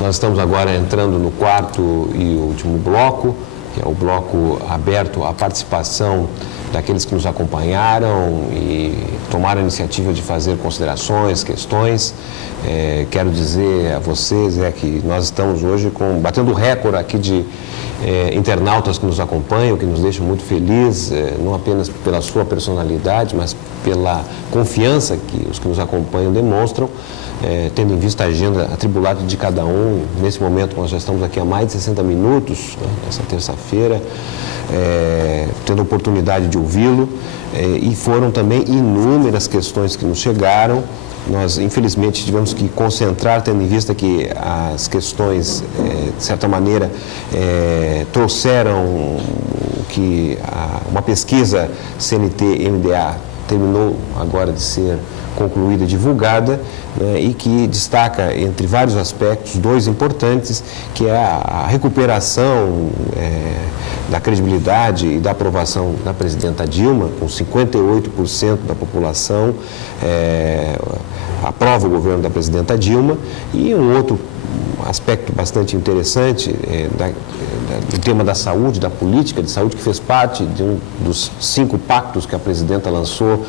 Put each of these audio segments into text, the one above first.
Nós estamos agora entrando no quarto e último bloco, que é o bloco aberto à participação daqueles que nos acompanharam e tomaram a iniciativa de fazer considerações, questões. Quero dizer a vocês que nós estamos hoje batendo recorde aqui de internautas que nos acompanham, que nos deixam muito felizes, não apenas pela sua personalidade, mas pela confiança que os que nos acompanham demonstram, tendo em vista a agenda atribulada de cada um. Nesse momento, nós já estamos aqui há mais de 60 minutos, nessa terça-feira, tendo a oportunidade de ouvi-lo, e foram também inúmeras questões que nos chegaram. Nós, infelizmente, tivemos que concentrar, tendo em vista que as questões, de certa maneira, trouxeram que uma pesquisa CNT-MDA terminou agora de ser concluída e divulgada, né, e que destaca, entre vários aspectos, dois importantes, que é a recuperação da credibilidade e da aprovação da presidenta Dilma, com 58% da população aprova o governo da presidenta Dilma, e um outro aspecto bastante interessante do tema da saúde, da política de saúde, que fez parte de um dos 5 pactos que a presidenta lançou,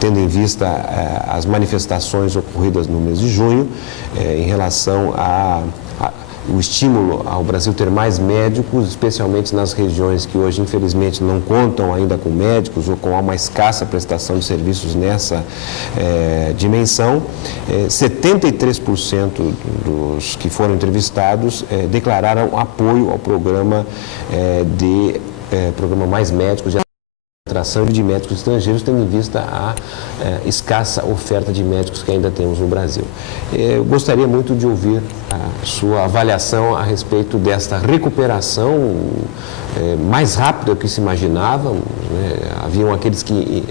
tendo em vista as manifestações ocorridas no mês de junho, em relação o estímulo ao Brasil ter mais médicos, especialmente nas regiões que hoje, infelizmente, não contam ainda com médicos ou com uma escassa prestação de serviços nessa dimensão. 73% dos que foram entrevistados declararam apoio ao programa programa Mais Médicos, de atração de médicos estrangeiros, tendo em vista a escassa oferta de médicos que ainda temos no Brasil. Eu gostaria muito de ouvir a sua avaliação a respeito desta recuperação mais rápida do que se imaginava, né? Haviam aqueles que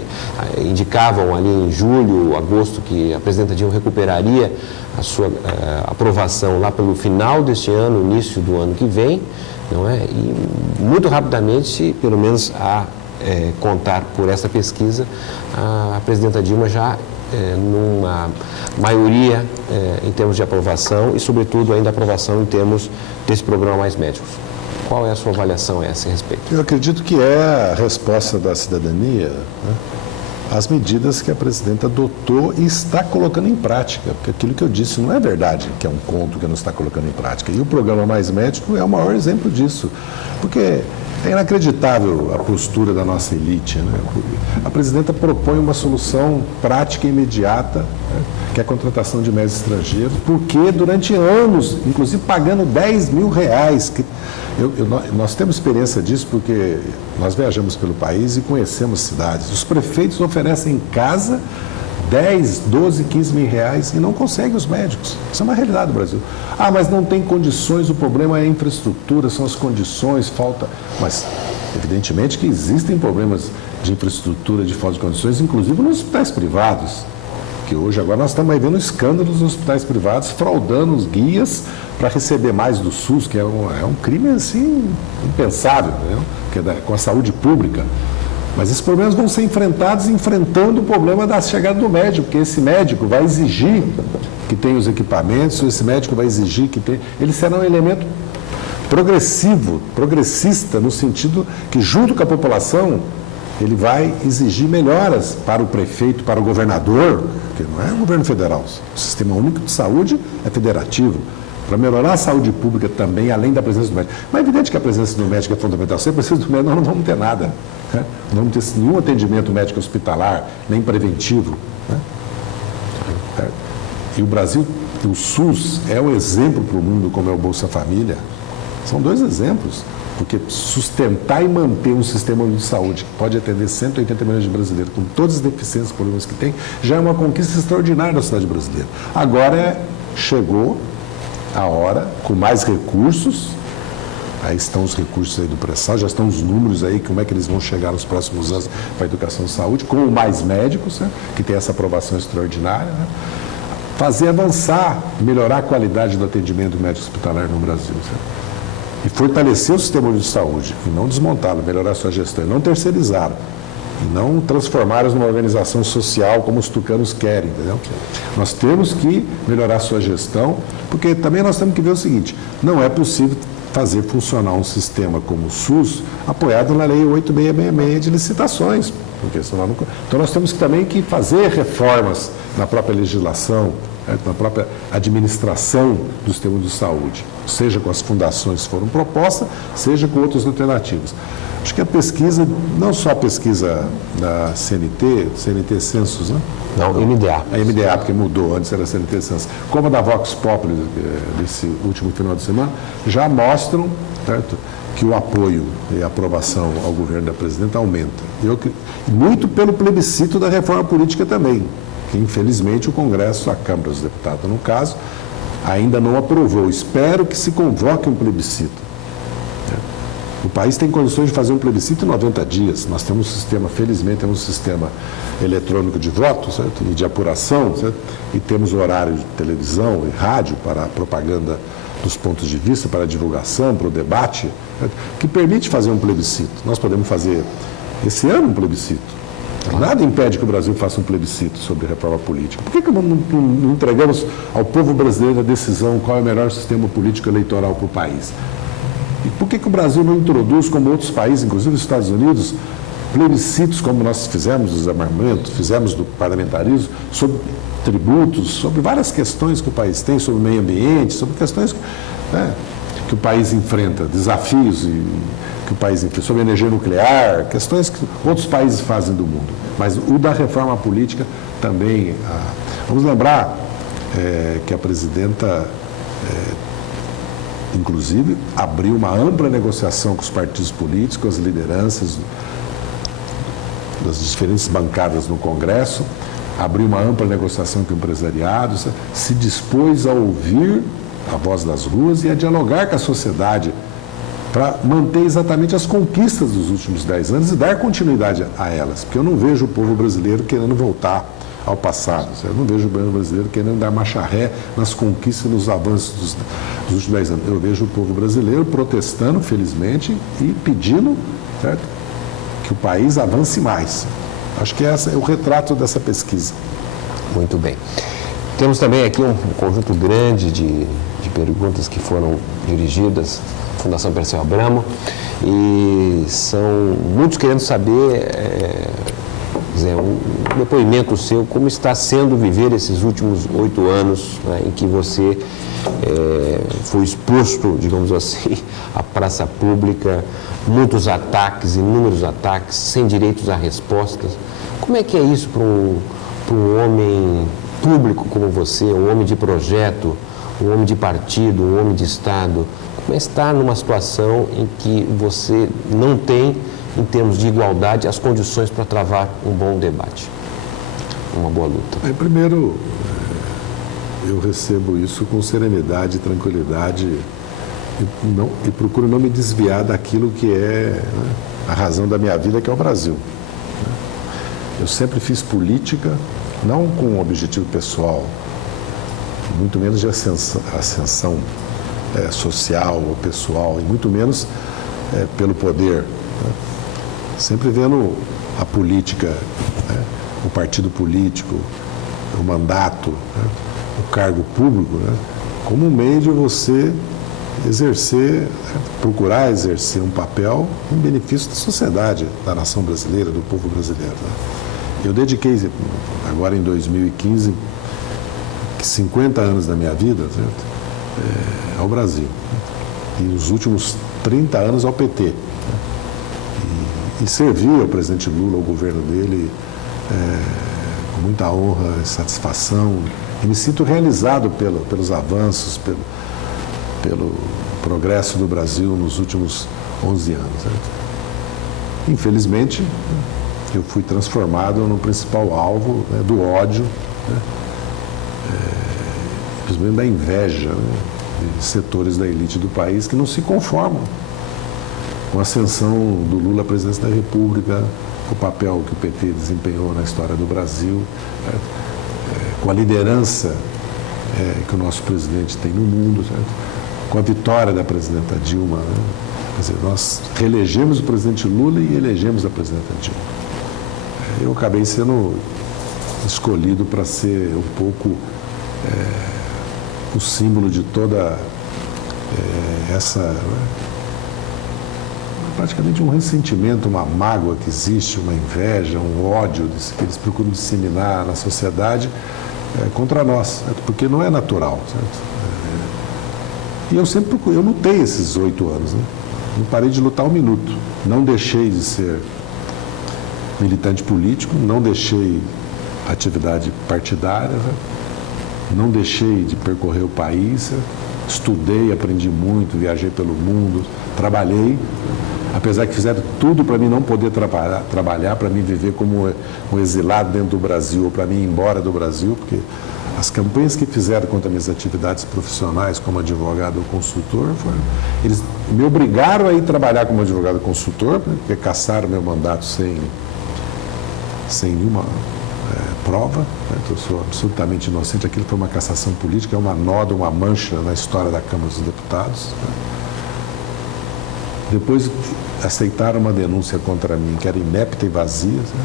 indicavam ali em julho, agosto, que a presidenta Dilma recuperaria a sua aprovação lá pelo final deste ano, início do ano que vem, não é? E muito rapidamente, pelo menos contar por essa pesquisa, a presidenta Dilma já numa maioria em termos de aprovação e, sobretudo, ainda aprovação em termos desse programa Mais Médicos. Qual é a sua avaliação a esse respeito? Eu acredito que é a resposta da cidadania, né, às medidas que a presidenta adotou e está colocando em prática, porque aquilo que eu disse não é verdade, que é um conto que não está colocando em prática. E o programa Mais Médico é o maior exemplo disso, porque é inacreditável a postura da nossa elite, né? A presidenta propõe uma solução prática e imediata, né, que é a contratação de médicos estrangeiros, porque durante anos, inclusive pagando R$10 mil, nós temos experiência disso porque nós viajamos pelo país e conhecemos cidades. Os prefeitos oferecem em casa 10, 12, 15 mil reais e não conseguem os médicos. Isso é uma realidade do Brasil. Ah, mas não tem condições, o problema é a infraestrutura, são as condições, falta... Mas, evidentemente que existem problemas de infraestrutura, de falta de condições, inclusive nos hospitais privados. Que hoje, agora, nós estamos aí vendo escândalos nos hospitais privados, fraudando os guias para receber mais do SUS, que é um crime, assim, impensável, né? Que é com a saúde pública. Mas esses problemas vão ser enfrentados enfrentando o problema da chegada do médico, porque esse médico vai exigir que tenha os equipamentos, esse médico vai exigir que tenha... Ele será um elemento progressista, no sentido que, junto com a população, ele vai exigir melhoras para o prefeito, para o governador, porque não é o governo federal. O Sistema Único de Saúde é federativo. Para melhorar a saúde pública também, além da presença do médico. Mas é evidente que a presença do médico é fundamental. Sem a presença do médico, nós não vamos ter nada. Né? Não vamos ter nenhum atendimento médico hospitalar, nem preventivo. Né? E o Brasil, o SUS, é um exemplo para o mundo, como é o Bolsa Família. São dois exemplos. Porque sustentar e manter um sistema de saúde que pode atender 180 milhões de brasileiros, com todas as deficiências e problemas que tem, já é uma conquista extraordinária da sociedade brasileira. Agora chegou a hora, com mais recursos, aí estão os recursos aí do pré-sal, já estão os números aí, como é que eles vão chegar nos próximos anos para a educação e saúde, com mais médicos, né, que tem essa aprovação extraordinária, né, fazer avançar, melhorar a qualidade do atendimento médico hospitalar no Brasil. Né, e fortalecer o sistema de saúde, e não desmontá-lo, melhorar a sua gestão, e não terceirizá-lo. e não transformá-las numa organização social como os tucanos querem, entendeu? Nós temos que melhorar a sua gestão, porque também nós temos que ver o seguinte, não é possível fazer funcionar um sistema como o SUS apoiado na Lei 8666 de licitações. Porque senão então nós temos também que fazer reformas na própria legislação, na própria administração do sistema de saúde, seja com as fundações que foram propostas, seja com outras alternativas. Acho que a pesquisa, não só a pesquisa da CNT Census, né? Não, MDA. A MDA, porque mudou, antes era CNT Census, como a da Vox Populi, desse último final de semana, já mostram, certo, que o apoio e a aprovação ao governo da presidenta aumenta. Muito pelo plebiscito da reforma política também, que infelizmente o Congresso, a Câmara dos Deputados no caso, ainda não aprovou. Espero que se convoque um plebiscito. O país tem condições de fazer um plebiscito em 90 dias. Nós temos um sistema, felizmente, temos um sistema eletrônico de voto, certo? E de apuração, certo? E temos horário de televisão e rádio para a propaganda dos pontos de vista, para a divulgação, para o debate, certo? Que permite fazer um plebiscito. Nós podemos fazer esse ano um plebiscito. Nada impede que o Brasil faça um plebiscito sobre reforma política. Por que não entregamos ao povo brasileiro a decisão qual é o melhor sistema político eleitoral para o país? E por que o Brasil não introduz, como outros países, inclusive os Estados Unidos, plebiscitos como nós fizemos do desarmamento, fizemos do parlamentarismo, sobre tributos, sobre várias questões que o país tem, sobre o meio ambiente, sobre questões que o país enfrenta, desafios que o país enfrenta, sobre energia nuclear, questões que outros países fazem do mundo. Mas o da reforma política também. Vamos lembrar que a presidenta inclusive, abriu uma ampla negociação com os partidos políticos, com as lideranças das diferentes bancadas no Congresso, abriu uma ampla negociação com o empresariado, se dispôs a ouvir a voz das ruas e a dialogar com a sociedade para manter exatamente as conquistas dos últimos 10 anos e dar continuidade a elas, porque eu não vejo o povo brasileiro querendo voltar ao passado. Eu não vejo o povo brasileiro querendo dar marcha ré nas conquistas e nos avanços dos últimos 10 anos. Eu vejo o povo brasileiro protestando, felizmente, e pedindo, certo, que o país avance mais. Acho que esse é o retrato dessa pesquisa. Muito bem. Temos também aqui um conjunto grande de perguntas que foram dirigidas à Fundação Perseu Abramo e são muitos querendo saber um depoimento seu, como está sendo viver esses últimos 8 anos, né, em que você foi exposto, digamos assim, à praça pública, muitos ataques, inúmeros ataques, sem direitos a respostas. Como é que é isso para um homem público como você, um homem de projeto, um homem de partido, um homem de Estado? Como é estar numa situação em que você não tem, em termos de igualdade, as condições para travar um bom debate, uma boa luta? Primeiro, eu recebo isso com serenidade e tranquilidade e procuro não me desviar daquilo que é a razão da minha vida, que é o Brasil. Eu sempre fiz política, não com um objetivo pessoal, muito menos de ascensão social ou pessoal, e muito menos pelo poder. Sempre vendo a política, o partido político, o mandato, o cargo público, como um meio de você exercer, procurar exercer um papel em benefício da sociedade, da nação brasileira, do povo brasileiro. Eu dediquei, agora em 2015, 50 anos da minha vida, ao Brasil. E os últimos 30 anos ao PT. E servi ao presidente Lula, ao governo dele, com muita honra e satisfação. E me sinto realizado pelos avanços, pelo progresso do Brasil nos últimos 11 anos. Infelizmente, eu fui transformado no principal alvo do ódio, principalmente da inveja de setores da elite do país que não se conformam com a ascensão do Lula à presidência da República, o papel que o PT desempenhou na história do Brasil, com a liderança que o nosso presidente tem no mundo, com a vitória da presidenta Dilma. Quer dizer, nós reelegemos o presidente Lula e elegemos a presidenta Dilma. eu acabei sendo escolhido para ser um pouco o símbolo de toda essa, praticamente um ressentimento, uma mágoa que existe, uma inveja, um ódio que eles procuram disseminar na sociedade contra nós, certo? Porque não é natural, certo? E eu sempre procurei, eu lutei esses 8 anos, né? Não parei de lutar um minuto, não deixei de ser militante político, não deixei atividade partidária, né? Não deixei de percorrer o país, estudei, aprendi muito, viajei pelo mundo, trabalhei, apesar que fizeram tudo para mim não poder trabalhar, para mim viver como um exilado dentro do Brasil, ou para mim ir embora do Brasil, porque as campanhas que fizeram contra minhas atividades profissionais como advogado ou consultor, eles me obrigaram a ir trabalhar como advogado ou consultor, porque cassaram meu mandato sem nenhuma prova, né? Eu sou absolutamente inocente. Aquilo foi uma cassação política, é uma nódoa, uma mancha na história da Câmara dos Deputados. Né? Depois aceitaram uma denúncia contra mim, que era inepta e vazia, né?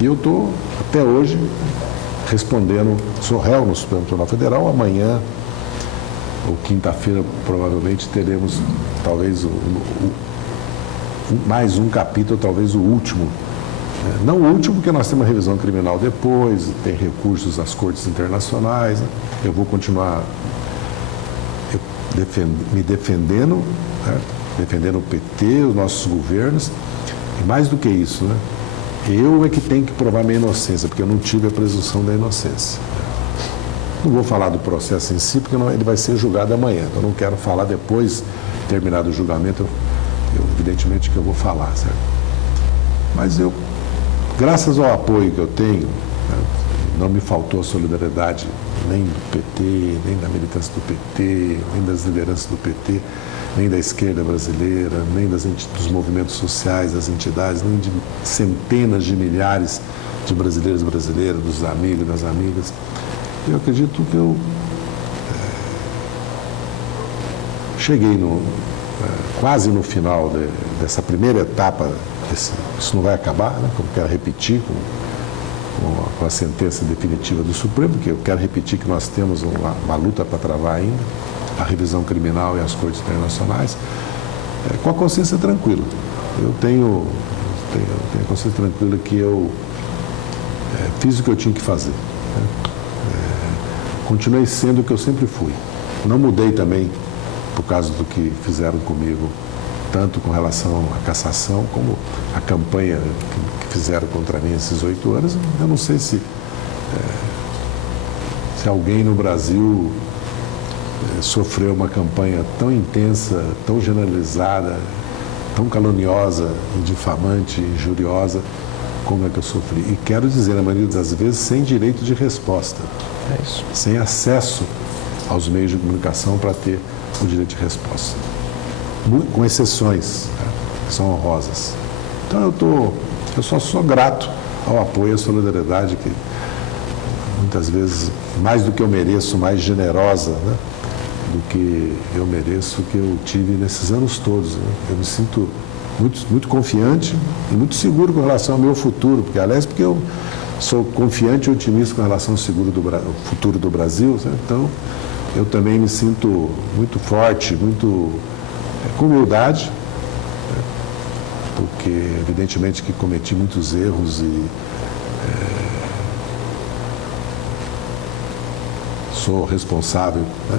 E eu estou, até hoje, respondendo, sou réu no Supremo Tribunal Federal. Amanhã, ou quinta-feira, provavelmente teremos talvez mais um capítulo, talvez o último. Não o último, porque nós temos uma revisão criminal depois, tem recursos às cortes internacionais. Né? Eu vou continuar me defendendo, né? Defendendo o PT, os nossos governos, e mais do que isso, né? Eu é que tenho que provar minha inocência, porque eu não tive a presunção da inocência. Não vou falar do processo em si, porque ele vai ser julgado amanhã. Eu não quero falar depois, terminado o julgamento, evidentemente que eu vou falar, certo? Mas graças ao apoio que eu tenho, né, não me faltou solidariedade nem do PT, nem da militância do PT, nem das lideranças do PT, nem da esquerda brasileira, nem dos movimentos sociais, das entidades, nem de centenas de milhares de brasileiros e brasileiras, dos amigos e das amigas. Eu acredito que eu cheguei quase no final dessa primeira etapa. Isso não vai acabar, né? Como quero repetir com a sentença definitiva do Supremo, porque eu quero repetir que nós temos uma luta para travar ainda, a revisão criminal e as cortes internacionais, com a consciência tranquila. Eu tenho a consciência tranquila que eu fiz o que eu tinha que fazer. Né? Continuei sendo o que eu sempre fui. Não mudei também por causa do que fizeram comigo, tanto com relação à cassação, como a campanha que fizeram contra mim esses 8 anos. Eu não sei se alguém no Brasil sofreu uma campanha tão intensa, tão generalizada, tão caluniosa, difamante, injuriosa, como é que eu sofri. E quero dizer, na maioria das vezes, sem direito de resposta. É isso. Sem acesso aos meios de comunicação para ter o direito de resposta. Com exceções, né, que são honrosas. Então eu só sou grato ao apoio e à solidariedade que muitas vezes, mais do que eu mereço, mais generosa, né, do que eu mereço, que eu tive nesses anos todos. Né. Eu me sinto muito confiante e muito seguro com relação ao meu futuro, porque eu sou confiante e otimista com relação ao futuro do Brasil, né. Então eu também me sinto muito forte, com humildade, né, porque evidentemente que cometi muitos erros e sou responsável, né,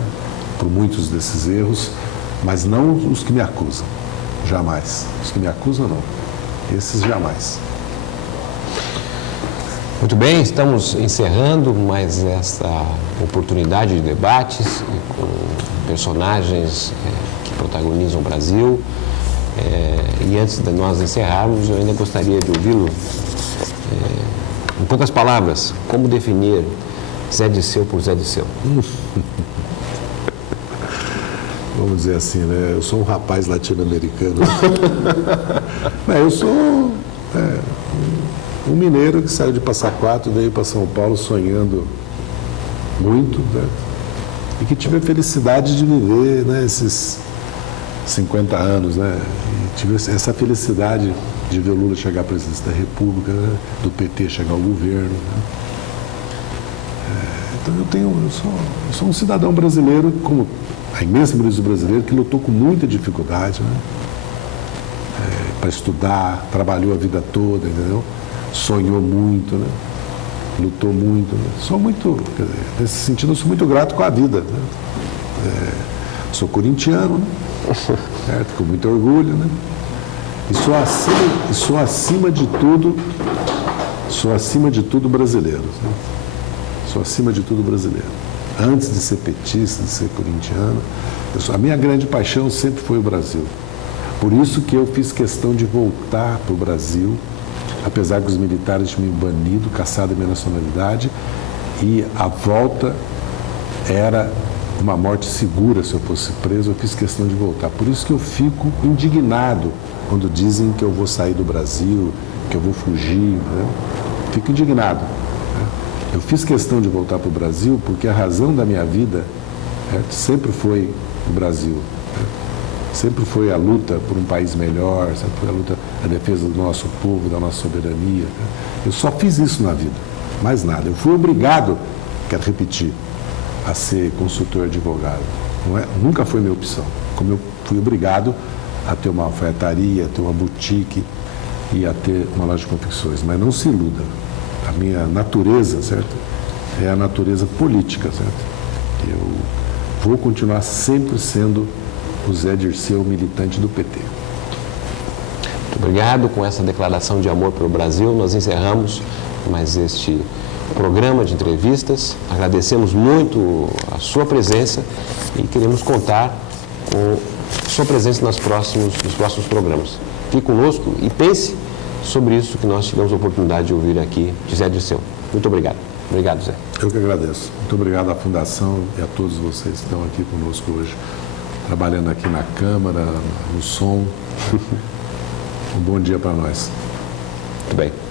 por muitos desses erros, mas não os que me acusam, jamais. Os que me acusam, não. Esses, jamais. Muito bem, estamos encerrando mais esta oportunidade de debates com personagens que protagonizam o Brasil. E antes de nós encerrarmos, eu ainda gostaria de ouvi-lo, em poucas palavras, como definir Zé Disseu por Zé Disseu? Vamos dizer assim, né? Eu sou um rapaz latino-americano. Eu sou um mineiro que saiu de Passa Quatro, veio para São Paulo sonhando muito, né? E que tive a felicidade de viver, né, esses 50 anos, né? E tive essa felicidade de ver o Lula chegar à presidência da República, né? Do PT chegar ao governo. Né? Então eu sou um cidadão brasileiro, como a imensa maioria dos brasileiros, que lutou com muita dificuldade, né? Para estudar, trabalhou a vida toda, entendeu? Sonhou muito, né? Lutou muito. Né? Sou muito, quer dizer, nesse sentido, eu sou muito grato com a vida. Né? Sou corintiano, né? Certo? Com muito orgulho, né? E sou acima de tudo brasileiro. Né? Sou acima de tudo brasileiro. Antes de ser petista, de ser corintiano, a minha grande paixão sempre foi o Brasil. Por isso que eu fiz questão de voltar para o Brasil, apesar que os militares tinham me banido, caçado a minha nacionalidade, e a volta era uma morte segura se eu fosse preso, eu fiz questão de voltar. Por isso que eu fico indignado quando dizem que eu vou sair do Brasil, que eu vou fugir, né? Fico indignado. Né? Eu fiz questão de voltar para o Brasil porque a razão da minha vida sempre foi o Brasil. Né? Sempre foi a luta por um país melhor, sempre foi a luta, a defesa do nosso povo, da nossa soberania. Né? Eu só fiz isso na vida, mais nada. Eu fui obrigado, quero repetir, a ser consultor advogado. Nunca foi minha opção. Como eu fui obrigado a ter uma alfaiataria, a ter uma boutique e a ter uma loja de confecções. Mas não se iluda. A minha natureza, certo? É a natureza política, certo? Eu vou continuar sempre sendo o Zé Dirceu, militante do PT. Muito obrigado. Com essa declaração de amor pelo Brasil, nós encerramos mais este programa de entrevistas. Agradecemos muito a sua presença e queremos contar com sua presença nos próximos programas. Fique conosco e pense sobre isso que nós tivemos a oportunidade de ouvir aqui de Zé Dirceu. Muito obrigado. Obrigado, Zé. Eu que agradeço. Muito obrigado à Fundação e a todos vocês que estão aqui conosco hoje, trabalhando aqui na Câmara, no som. Um bom dia para nós. Muito bem.